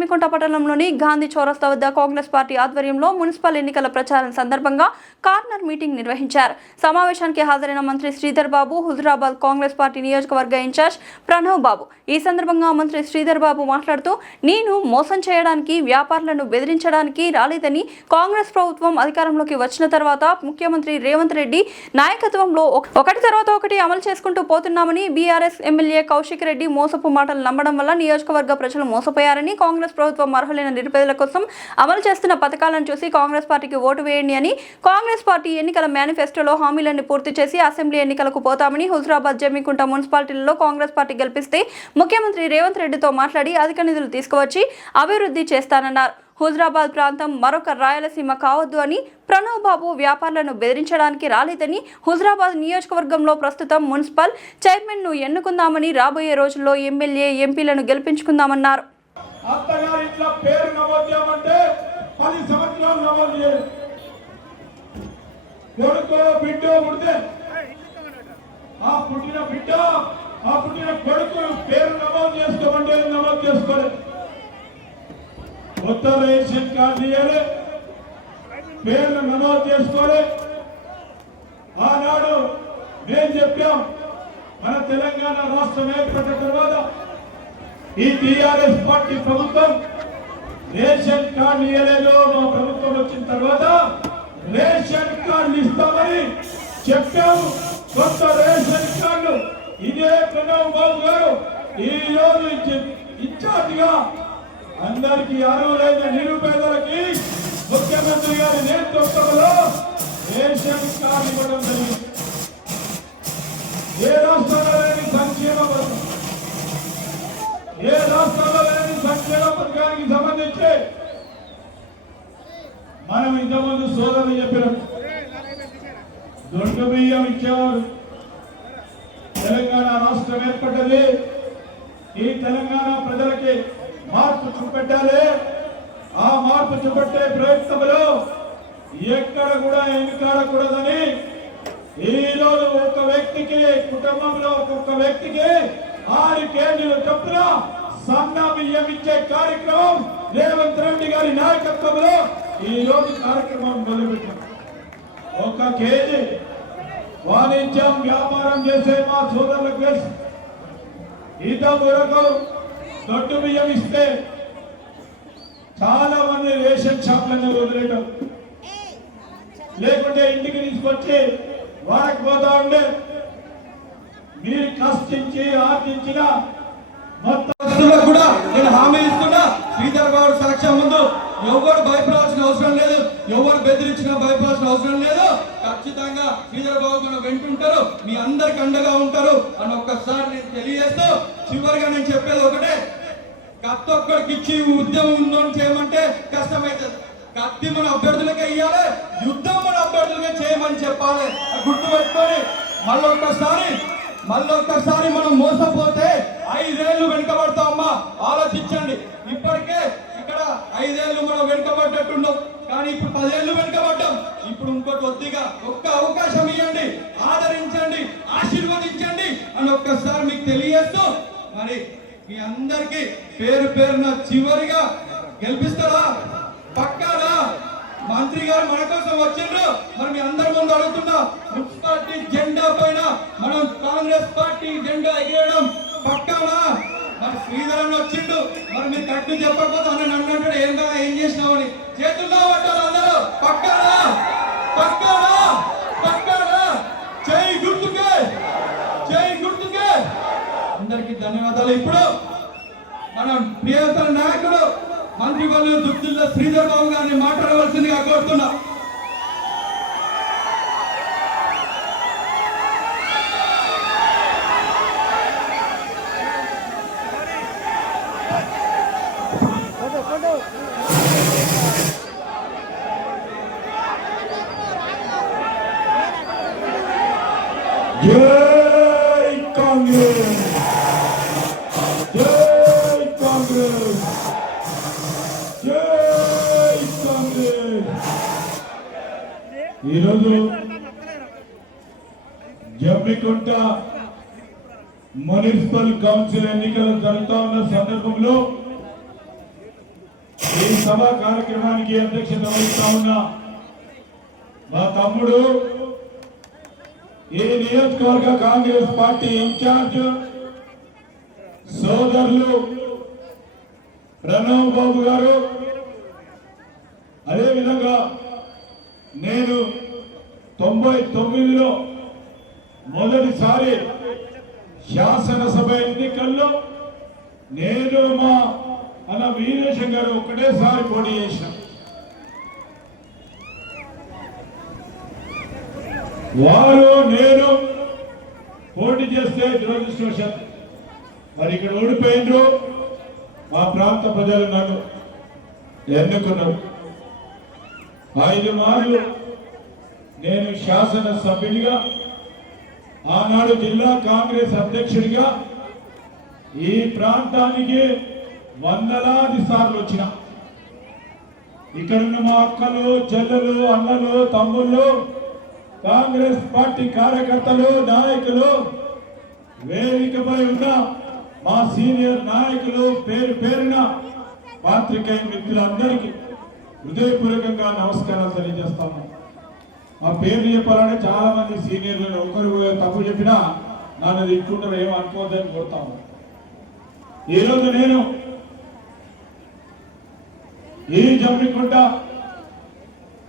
జమ్మికుంట పట్టణంలోని గాంధీ చౌరస్తా వద్ద కాంగ్రెస్ పార్టీ ఆధ్వర్యంలో మున్సిపల్ ఎన్నికల ప్రచారం సందర్భంగా కార్నర్ మీటింగ్ నిర్వహించారు. సమావేశానికి హాజరైన మంత్రి శ్రీధర్ బాబు, హుజురాబాద్ కాంగ్రెస్ పార్టీ నియోజకవర్గ ఇన్ఛార్జ్ ప్రణవ్ బాబు. ఈ సందర్భంగా మంత్రి శ్రీధర్ బాబు మాట్లాడుతూ, నేను మోసం చేయడానికి, వ్యాపారులను బెదిరించడానికి రాలేదని, కాంగ్రెస్ ప్రభుత్వం అధికారంలోకి వచ్చిన తర్వాత ముఖ్యమంత్రి రేవంత్ రెడ్డి నాయకత్వంలో ఒకటి తర్వాత ఒకటి అమలు చేసుకుంటూ పోతున్నామని, బీఆర్ఎస్ ఎమ్మెల్యే కౌశిక్ రెడ్డి మోసపు మాటలు నమ్మడం వల్ల నియోజకవర్గ ప్రజలు మోసపోయారని, కాంగ్రెస్ ప్రభుత్వం అర్హులైన నిరుపేదల కోసం అమలు చేస్తున్న పథకాలను చూసి కాంగ్రెస్ పార్టీకి ఓటు వేయండి అని, కాంగ్రెస్ పార్టీ ఎన్నికల మేనిఫెస్టోలో హామీలన్నీ పూర్తి చేసి అసెంబ్లీ ఎన్నికలకు పోతామని, హుజురాబాద్, జమ్మికుంట మున్సిపాలిటీలలో కాంగ్రెస్ పార్టీ గెలిపిస్తే ముఖ్యమంత్రి రేవంత్ రెడ్డితో మాట్లాడి అధిక నిధులు తీసుకువచ్చి అభివృద్ధి చేస్తానన్నారు. హుజురాబాద్ ప్రాంతం మరొక రాయలసీమ కావద్దు అని, ప్రణవ్ బాబు వ్యాపారులను బెదిరించడానికి రాలేదని, హుజురాబాద్ నియోజకవర్గంలో ప్రస్తుతం మున్సిపల్ చైర్మన్ను ఎన్నుకుందామని, రాబోయే రోజుల్లో ఎమ్మెల్యే, ఎంపీలను గెలిపించుకుందామన్నారు. కొత్త రేషన్ కార్డు ఇవ్వాలి, పేర్లు నమోదు చేసుకోవాలి. ఆనాడు మేము చెప్పాం, మన తెలంగాణ రాష్ట్రం ఏర్పడిన తర్వాత ఈ టీఆర్ఎస్ పార్టీ ప్రభుత్వం రేషన్ కార్డు ఇవ్వలేదు. మా ప్రభుత్వం వచ్చిన తర్వాత రేషన్ కార్డు ఇస్తామని చెప్పాము. కొత్త రేషన్ కార్డు ఇదే ప్రణవ్ బాబు గారు ఈ రోజు ఇన్ఛార్జిగా అందరికీ అర్హులైన నిరుపేదలకి ముఖ్యమంత్రి గారి నేతృత్వంలో రేషన్ కార్డు ఇవ్వడం జరిగింది. ఏ రాష్ట్రంలో లేని సంక్షేమ పథకం, ఏ రాష్ట్రంలో లేని సంక్షేమ పథకానికి సంబంధించి మనం ఇంతకుముందు సోదరులు చెప్పినాం, దొడ్డు బియ్యం ఇచ్చేవారు. తెలంగాణ రాష్ట్రం ఏర్పడ్డది. ఈ తెలంగాణ ప్రజలకి మార్పు చూపెట్టాలి. ఆ మార్పు చూపెట్టే ప్రయత్నంలో ఎక్కడ కూడా ఎన్నికాడకూడదని ఈ రోజు ఒక వ్యక్తికి, కుటుంబంలో ఒక్కొక్క వ్యక్తికి 6 కేజీలు చొప్పున సన్న బియ్యం ఇచ్చే కార్యక్రమం రేవంత్ రెడ్డి గారి నాయకత్వంలో ఈ రోజు కార్యక్రమం మొదలుపెట్టాం. 1 కేజీ వాణిజ్యం, వ్యాపారం చేసే మా సోదరులకు తెలుసు. ఇంతవరకు దొడ్డు బియ్యం ఇస్తే చాలా మంది రేషన్ షాప్లను వదిలేయడం, లేకుంటే ఇంటికి తీసుకొచ్చి వారికి పోతా ఉండే. మీరు కష్టించి ఆర్జించిన మొత్తం కూడా నేను హామీ ఇస్తున్నా. శ్రీధర్ బాబు సాక్ష్యం ముందు ఎవరు భయపడాల్సిన అవసరం లేదు, ఎవరు బెదిరించినా భయపడాల్సిన అవసరం లేదు. ఖచ్చితంగా శ్రీధర్ బాబు మనం వెంటుంటారు, మీ అందరికి అండగా ఉంటారు అని ఒక్కసారి నేను తెలియజేస్తూ, చివరిగా నేను చెప్పేది ఒకటే, కత్తి ఒక్కడికి ఇచ్చి ఉద్యమం చేయమంటే కష్టమైతుంది. కత్తి మన అభ్యర్థులకే ఇవ్వాలి, యుద్ధం మన అభ్యర్థులకే చేయమని చెప్పాలి. గుర్తుపెట్టుకొని మళ్ళొక్కసారి మనం మోసపోతే 5 ఏళ్ళు వెనుకబడతామమ్మా. ఆలోచించండి. ఇప్పటికే ఇక్కడ 5 ఏళ్ళు మనం వెనుకబడ్డట్టున్నాం, కానీ ఇప్పుడు 10 ఏళ్ళు వెనుకబడ్డాం. ఇప్పుడు ఇంకోటి కొద్దిగా ఒక్క అవకాశం ఇవ్వండి, ఆదరించండి, ఆశీర్వదించండి అని ఒక్కసారి మీకు తెలియజేస్తూ, మరి మీ అందరికి పేరు పేరున చివరిగా గెలిపిస్తారా? పక్కానా? మంత్రి గారు మన కోసం వచ్చిండ్రు. మరి మీ అందరి ముందు అడుగుతున్నా, మున్సిపాలిటీ జెండా పైన మనం కాంగ్రెస్ పార్టీ జెండా ఎగరేయడం పక్కానా? మరి శ్రీధరన్ వచ్చిండు, మరి మీరు కట్టు చెప్పకపోతే అని అన్నట్టు ఏం చేసినామని చేతుల్లో పట్టారు అందరూ. పక్కానా? పక్కానా? పక్కానా? చేయి గుర్తుకే, చేయి గుర్తుకే. అందరికి ధన్యవాదాలు. ఇప్పుడు మన ప్రియతమ నాయకుడు మంత్రి వాళ్ళు దుర్దిల్ల శ్రీధర్ బాబు గారిని మాట్లాడవలసిందిగా కోరుతున్నా. జై కాంగ్రెస్, జై కాంగ్రెస్, జై కాంగ్రెస్. ఈరోజు జమ్మికుంట మున్సిపల్ కౌన్సిల్ ఎన్నికలు జరుగుతూ ఉన్న సందర్భంలో ఈ సభ కార్యక్రమానికి అధ్యక్షత వహిస్తా ఉన్న మా తమ్ముడు ఈ నియోజకవర్గ కాంగ్రెస్ పార్టీ ఇన్ఛార్జ్ సోదరులు ప్రణవ్ బాబు గారు, అదేవిధంగా నేను 99లో మొదటిసారి శాసనసభ ఎన్నికల్లో నేను మా అన్న వీరేశం గారు ఒకటేసారి పోటీ చేశాం. వారు నేను పోటీ చేస్తే దురదృష్టవశాత్ మరి ఇక్కడ ఓడిపోయినరు. మా ప్రాంత ప్రజలు నన్ను ఎన్నుకున్నారు. 5 మార్లు నేను శాసనసభ్యునిగా, ఆనాడు జిల్లా కాంగ్రెస్ అధ్యక్షుడిగా ఈ ప్రాంతానికి వందలాది సార్లు వచ్చిన. ఇక్కడున్న మా అక్కలు, చెల్లెలు, అన్నలు, తమ్ముళ్ళు, కాంగ్రెస్ పార్టీ కార్యకర్తలు, నాయకులు, వేదికపై ఉన్న మా సీనియర్ నాయకులు, పేరు పేరున పాత్రికేయ మిత్రులందరికీ హృదయపూర్వకంగా నమస్కారాలు తెలియజేస్తాము. మా పేరు చెప్పాలంటే చాలా మంది సీనియర్లు ఒకరు తప్పు చెప్పినా నన్ను తిట్టుకుంటారు, ఏమనుకోవద్దని కోరుతాము. ఈరోజు నేను ఈ జమ్మికుంట,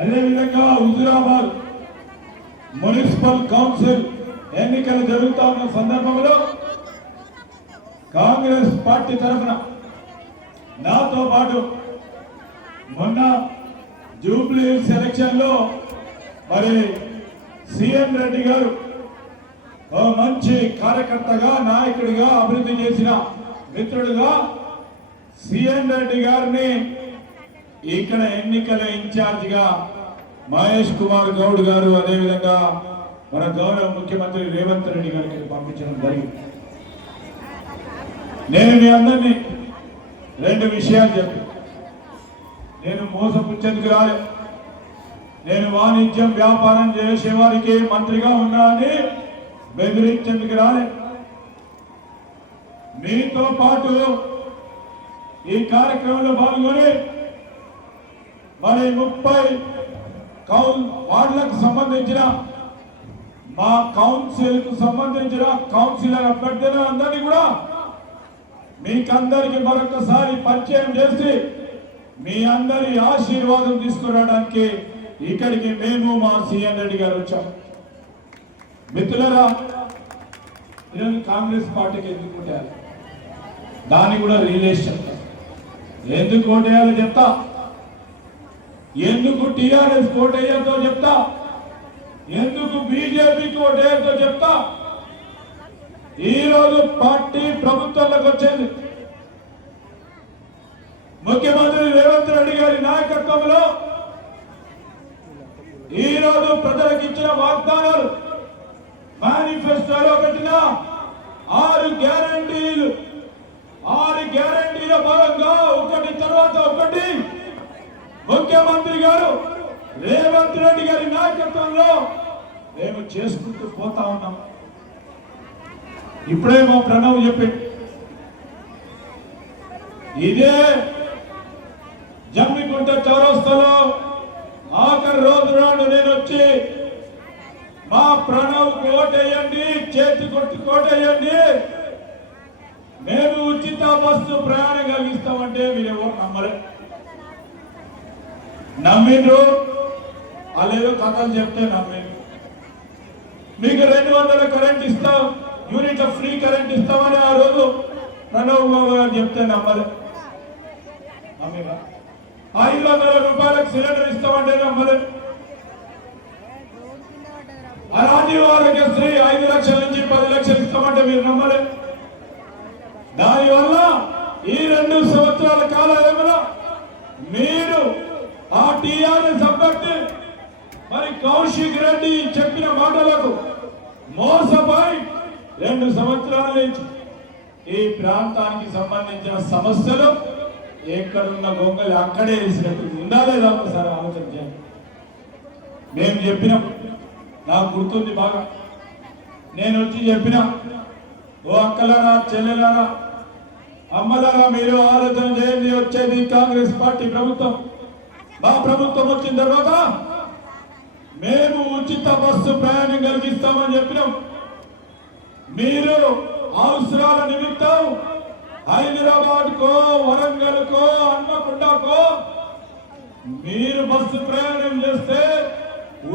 అదేవిధంగా హుజురాబాద్ మున్సిపల్ కౌన్సిల్ ఎన్నికలు జరుగుతా ఉన్న సందర్భంలో కాంగ్రెస్ పార్టీ తరఫున నాతో పాటు మొన్న జూబ్లీ సెలక్షన్ లో మరి సిఎన్ రెడ్డి గారు ఓ మంచి కార్యకర్తగా, నాయకుడిగా, అభివృద్ధి చేసిన మిత్రుడుగా సిఎన్ రెడ్డి గారిని ఇక్కడ ఎన్నికల ఇన్ఛార్జిగా మహేష్ కుమార్ గౌడ్ గారు, అదేవిధంగా మన గౌరవ ముఖ్యమంత్రి రేవంత్ రెడ్డి గారికి పంపించడం జరిగింది. నేను మీ అందరినీ 2 విషయాలు చెప్పి, నేను మోసపుచ్చేందుకు రాలే. నేను వాణిజ్యం వ్యాపారం చేసేవారికి మంత్రిగా ఉన్నా అని బెదిరించేందుకు రాలే. మీతో పాటు ఈ కార్యక్రమంలో పాల్గొని మరి 30 వార్డులకు సంబంధించిన మా కౌన్సిల్ కు సంబంధించిన కౌన్సిలర్ అభ్యర్థులు అందరినీ కూడా మీకందరికి మరొకసారి పరిచయం చేసి మీ అందరి ఆశీర్వాదం తీసుకురావడానికి ఇక్కడికి మేము మా సిఎన్ రెడ్డి గారు వచ్చాం. మిత్రులారా, ఈరోజు కాంగ్రెస్ పార్టీకి ఎందుకు ఓటేయాలి, దాన్ని కూడా రిలేషన్ చెప్తా. ఎందుకు ఓటేయాలో చెప్తా, ఎందుకు టిఆర్ఎస్ ఓటేయద్దో చెప్తా, ఎందుకు బీజేపీకి ఓటేయద్దో చెప్తా. ఈరోజు పార్టీ ప్రభుత్వంలోకి వచ్చింది. ముఖ్యమంత్రి రేవంత్ రెడ్డి గారి నాయకత్వంలో ఈరోజు ప్రజలకు ఇచ్చిన వాగ్దానాలు, మేనిఫెస్టోలో పెట్టిన 6 గ్యారంటీలు, 6 గ్యారంటీల భాగంగా ఒకటి తర్వాత ఒకటి ముఖ్యమంత్రి గారు రేవంత్ రెడ్డి గారి నాయకత్వంలో మేము చేసుకుంటూ పోతా ఉన్నాం. ఇప్పుడేమో ప్రణవ్ చెప్పి ఇదే జమ్మికుంట చౌరస్తాలో ఆఖరి రోజు నాడు నేను వచ్చి మా ప్రణవ్ కోటేయండి, చేతి కొట్టి కోటేయండి, మేము ఉచిత బస్సు ప్రయాణం కలిగిస్తామంటే మీరేమో నమ్మలే. నమ్మిండ్రు, అలేదో కథలు చెప్తే నమ్మిండ్రు. మీకు 200 కరెంట్ ఇస్తాం, యూనిట్ ఫ్రీ కరెంట్ ఇస్తామని ఆ రోజు ప్రణవ్ బాబు గారు చెప్తే నమ్మలే. నమ్మిరా? 500 రూపాయలకు సిలిండర్ ఇస్తామంటే నమ్మలే. రాజీవ్ ఆరోగ్యశ్రీ 5 లక్షల నుంచి 10 లక్షలు ఇస్తామంటే మీరు నమ్మలే. దానివల్ల ఈ 2 సంవత్సరాల కాలంలో మీరు ఆ టీఆర్ఎస్ అభ్యర్థి మరి కౌశిక్ రెడ్డి చెప్పిన మాటలకు మోసపోయి 2 సంవత్సరాల నుంచి ఈ ప్రాంతానికి సంబంధించిన సమస్యలు ఎక్కడున్న గొంగలి అక్కడే వేసినట్టు ఉండాలేదా ఒకసారి ఆలోచన చేయండి. మేము చెప్పినప్పుడు నాకు గుర్తుంది బాగా. నేను వచ్చి చెప్పిన, ఓ అక్కలారా, చెల్లెలారా, అమ్మలారా మీరు ఆలోచన చేయండి. వచ్చేది కాంగ్రెస్ పార్టీ ప్రభుత్వం. మా ప్రభుత్వం వచ్చిన తర్వాత మేము ఉచిత బస్సు ప్రయాణం కలిగిస్తామని చెప్పినాం. మీరు అవసరాల నిమిత్తం హైదరాబాద్ కో, వరంగల్ కో, హన్మకొండకో మీరు బస్సు ప్రయాణం చేస్తే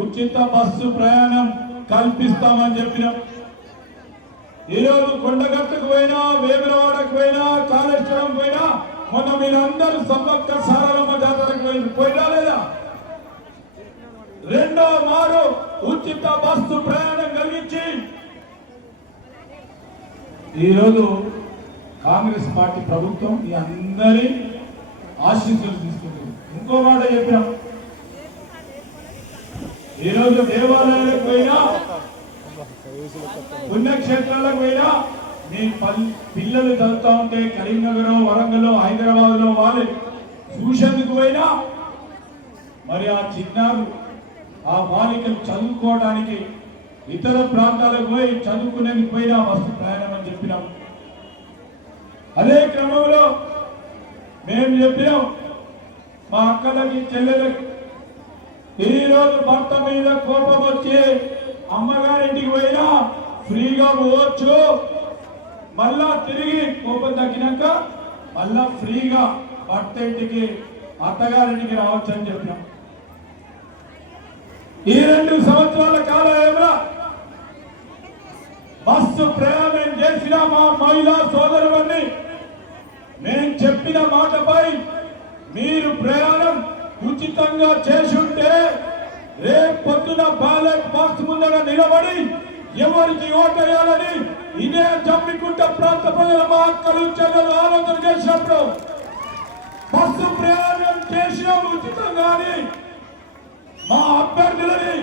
ఉచిత బస్సు ప్రయాణం కల్పిస్తామని చెప్పినాం. ఈరోజు కొండగట్టుకు పోయినా, వేములవాడకు పోయినా, కాళేశ్వరం పోయినా, మొన్న మీరందరూ సమ్మక్క సారలమ్మ జాతరకు పోయినా లేదా? రెండో మారు ఉచిత బస్సు ప్రయాణం కలిగించి ఈరోజు కాంగ్రెస్ పార్టీ ప్రభుత్వం ఈ అందరి ఆశీస్సులు తీసుకుంటుంది. ఇంకో మాట చెప్పినాం, ఈరోజు దేవాలయాలకు పోయినా, పుణ్యక్షేత్రాలకు పోయినా మీ పిల్లలు చదువుతా ఉంటే కరీంనగర్, వరంగల్, హైదరాబాద్ లో వాళ్ళు చూసేందుకు పోయినా మరి ఆ చిన్నారు ఆ బాలికలు చదువుకోవడానికి ఇతర ప్రాంతాలకు పోయి చదువుకునేందుకు పోయినా బస్సు ప్రయాణం అని చెప్పినాం. అదే క్రమంలో మేము చెప్పినాం మా అక్కలకి, చెల్లెలకి ఈరోజు భర్త మీద కోపం వచ్చి అమ్మగారింటికి పోయినా ఫ్రీగా పోవచ్చు, మళ్ళా తిరిగి కోపం తగ్గినాక మళ్ళా ఫ్రీగా భర్త ఇంటికి, అత్తగారింటికి రావచ్చు అని చెప్పినాం. ఈ 2 సంవత్సరాల కాలంలో బస్సు ప్రయాణం చేసిన మా మహిళా సోదరులని నేను చెప్పిన మాటపై మీరు ప్రయాణం ఉచితంగా చేసుంటే రేపు పొద్దున బ్యాలెట్ బాక్స్ ముందర నిలబడి ఎవరికి ఓటేయాలని ఇదే జమ్మికుంట ప్రాంత ప్రజల మా అక్కలు, చెల్లెలు ఆలోచన చేసినప్పుడు బస్సు ప్రయాణం చేసిన ఉచితంగాని మా అభ్యర్థులని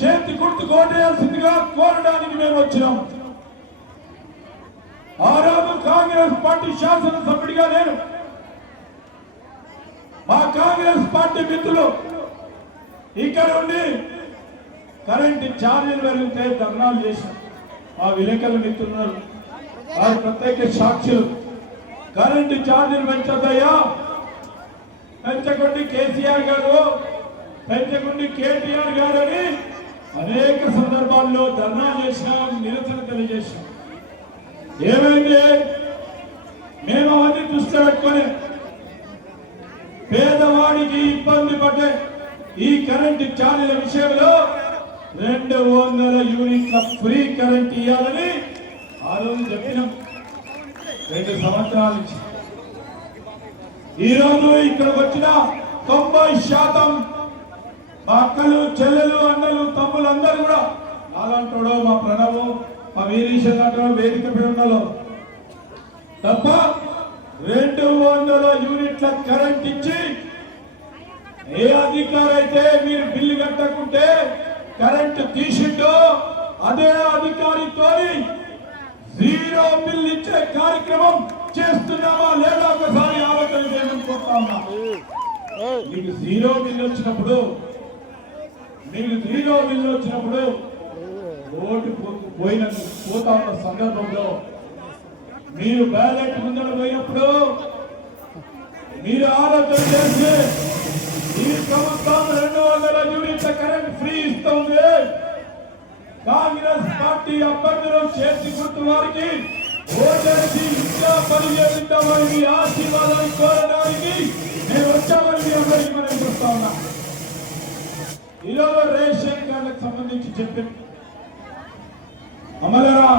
చేతి గుర్తు కోటేయాల్సిందిగా కోరడానికి మేము వచ్చినాం. ఆ రోజు కాంగ్రెస్ పార్టీ శాసనసభ్యుడిగా నేను మా కాంగ్రెస్ పార్టీ మిత్రులు ఇక్కడ ఉండి కరెంటు ఛార్జీలు పెరిగితే ధర్నాలు చేశాం. మా విలేకరుల మిత్రులు వారి ప్రత్యేక సాక్షులు. కరెంటు ఛార్జీలు పెంచద్దయ్యా, పెంచకుండి కేసీఆర్ గారు, పెంచకుండి కేటీఆర్ గారు అని అనేక సందర్భాల్లో ధర్నా చేసినాం, నిరసన తెలియజేసినాం. ఏమైంది? మేము అవన్నీ దృష్టి పెట్టుకొని పేదవాడికి ఇబ్బంది పడే ఈ కరెంటు ఛార్జీల విషయంలో 200 యూనిట్ల ఫ్రీ కరెంట్ ఇవ్వాలని ఆ రోజు చెప్పినాం. 2 సంవత్సరాల నుంచి ఈ రోజు ఇక్కడికి వచ్చిన 90% మా అక్కలు, చెల్లెలు, అన్నలు, తమ్ములు అందరూ కూడా అలాంటోడు మా ప్రణవు, మా వీరీశం లాంటి వేదిక పిల్లలు తప్ప 200 యూనిట్ల కరెంట్ ఇచ్చి ఏ అధికారి అయితే మీరు బిల్లు కట్టకుంటే కరెంట్ తీసిండో అదే అధికారితో 0 బిల్ ఇచ్చే కార్యక్రమం చేస్తున్నామా లేదా ఒకసారి ఆలోచన చేయమని కోరుతా ఉన్నా. మీకు 0 బిల్ వచ్చినప్పుడు ఓటు పోతా ఉన్న సందర్భంలో మీరు బ్యాలెట్ ముందర పోయినప్పుడు మీరు ఆలోచన చేసి ఈ ప్రభుత్వం 200 యూనిట్ల కరెంట్ ఫ్రీ ఇస్తుంది, కాంగ్రెస్ పార్టీ అభ్యర్థులు చేతి గుర్తు వారికి ఓటేసి విద్యా పనిచేద్దామని మీ ఆశీర్వాదాన్ని కోరడానికి నేను వచ్చామని మీ అందరికీ మనం చూస్తా ఉన్నా. ఈరోజు రేషన్ కార్డులకు సంబంధించి చెప్పి అమలరా